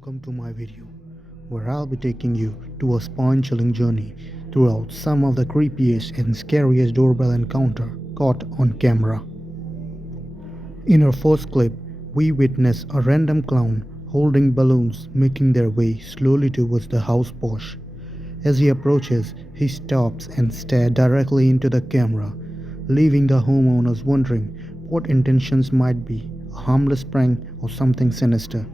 welcome to my video, where I'll be taking you to a spine-chilling journey throughout some of the creepiest and scariest doorbell encounter caught on camera. In our first clip, we witness a random clown holding balloons making their way slowly towards the house porch. As he approaches, he stops and stares directly into the camera, leaving the homeowners wondering what intentions might be, a harmless prank or something sinister.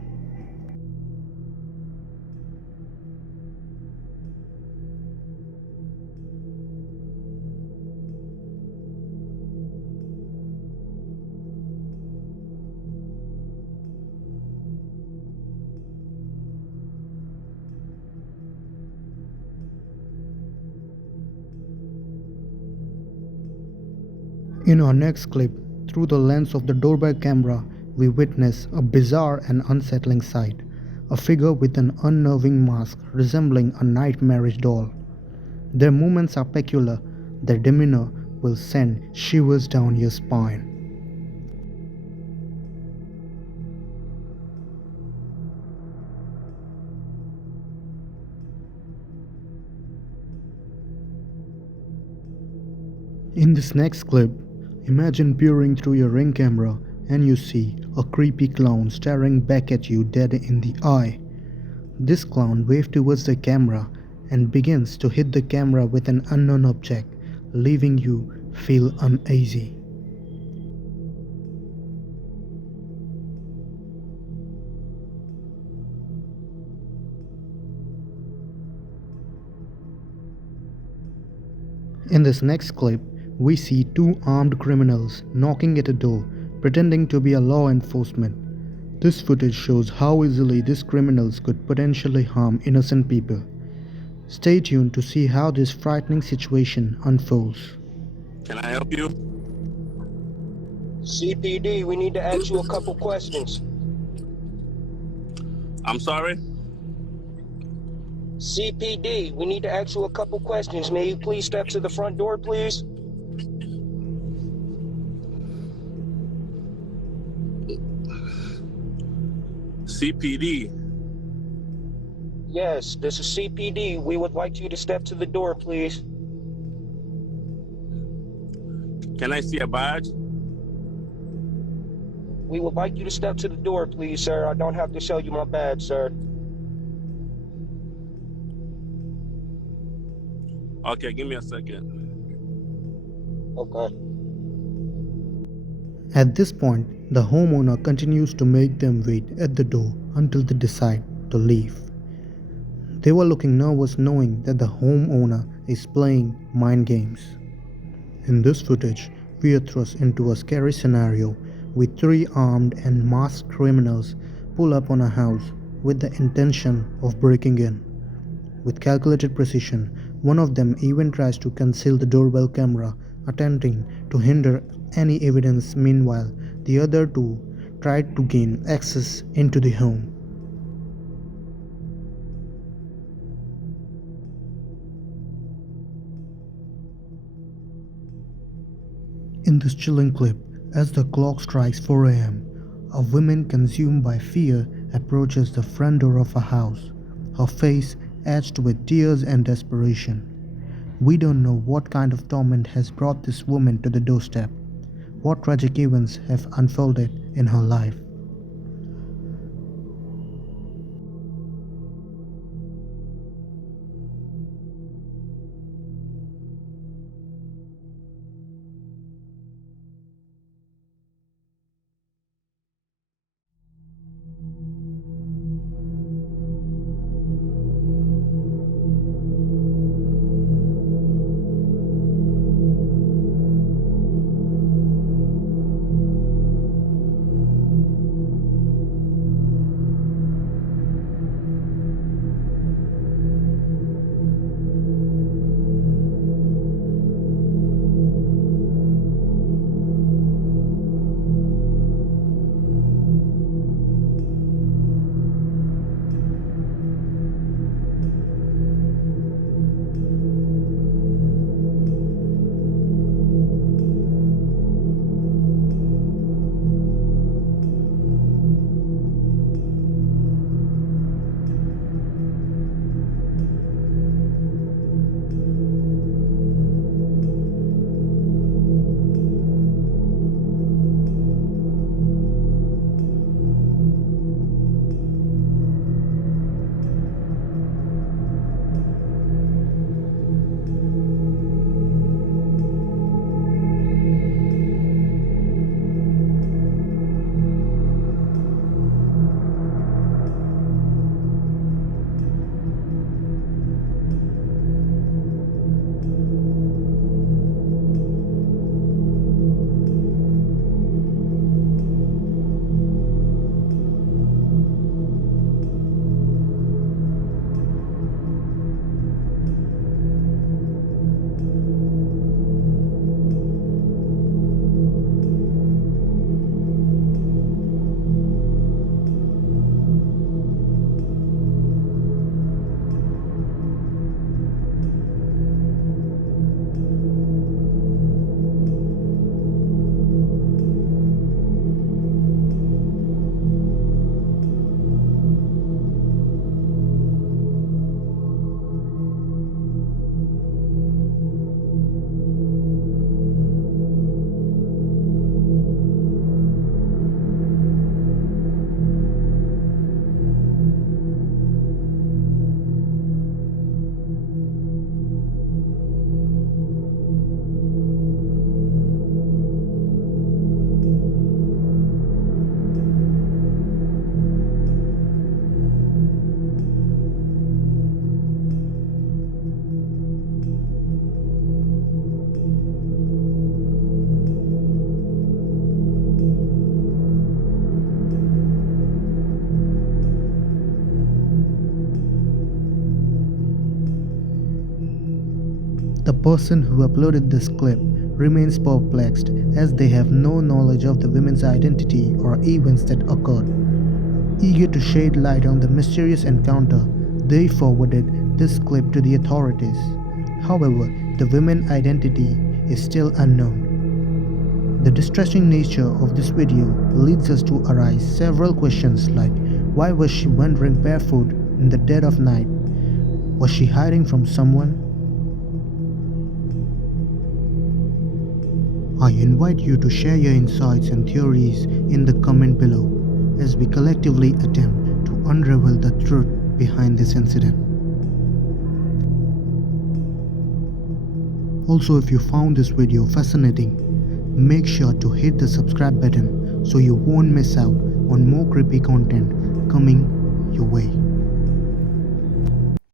In our next clip, through the lens of the doorbell camera, we witness a bizarre and unsettling sight. A figure with an unnerving mask resembling a nightmarish doll. Their movements are peculiar, their demeanor will send shivers down your spine. In this next clip, imagine peering through your ring camera and you see a creepy clown staring back at you dead in the eye. This clown waves towards the camera and begins to hit the camera with an unknown object, leaving you feel uneasy. In this next clip, we see two armed criminals knocking at a door, pretending to be a law enforcement. This footage shows how easily these criminals could potentially harm innocent people. Stay tuned to see how this frightening situation unfolds. Can I help you? CPD, we need to ask you a couple questions. I'm sorry? CPD, we need to ask you a couple questions. May you please step to the front door, please? CPD. Yes, this is CPD. We would like you to step to the door, please. Can I see a badge? We would like you to step to the door, please, sir. I don't have to show you my badge, sir. Okay, give me a second. Okay. At this point, the homeowner continues to make them wait at the door until they decide to leave. They were looking nervous knowing that the homeowner is playing mind games. In this footage, we are thrust into a scary scenario with three armed and masked criminals pull up on a house with the intention of breaking in. With calculated precision, one of them even tries to conceal the doorbell camera, attempting to hinder any evidence. Meanwhile, the other two tried to gain access into the home. In this chilling clip, as the clock strikes 4 a.m., a woman consumed by fear approaches the front door of a house, her face etched with tears and desperation. We don't know what kind of torment has brought this woman to the doorstep, what tragic events have unfolded in her life. The person who uploaded this clip remains perplexed as they have no knowledge of the women's identity or events that occurred. Eager to shed light on the mysterious encounter, they forwarded this clip to the authorities. However, the women's identity is still unknown. The distressing nature of this video leads us to arise several questions like why was she wandering barefoot in the dead of night? Was she hiding from someone? I invite you to share your insights and theories in the comment below as we collectively attempt to unravel the truth behind this incident. Also, if you found this video fascinating, make sure to hit the subscribe button so you won't miss out on more creepy content coming your way.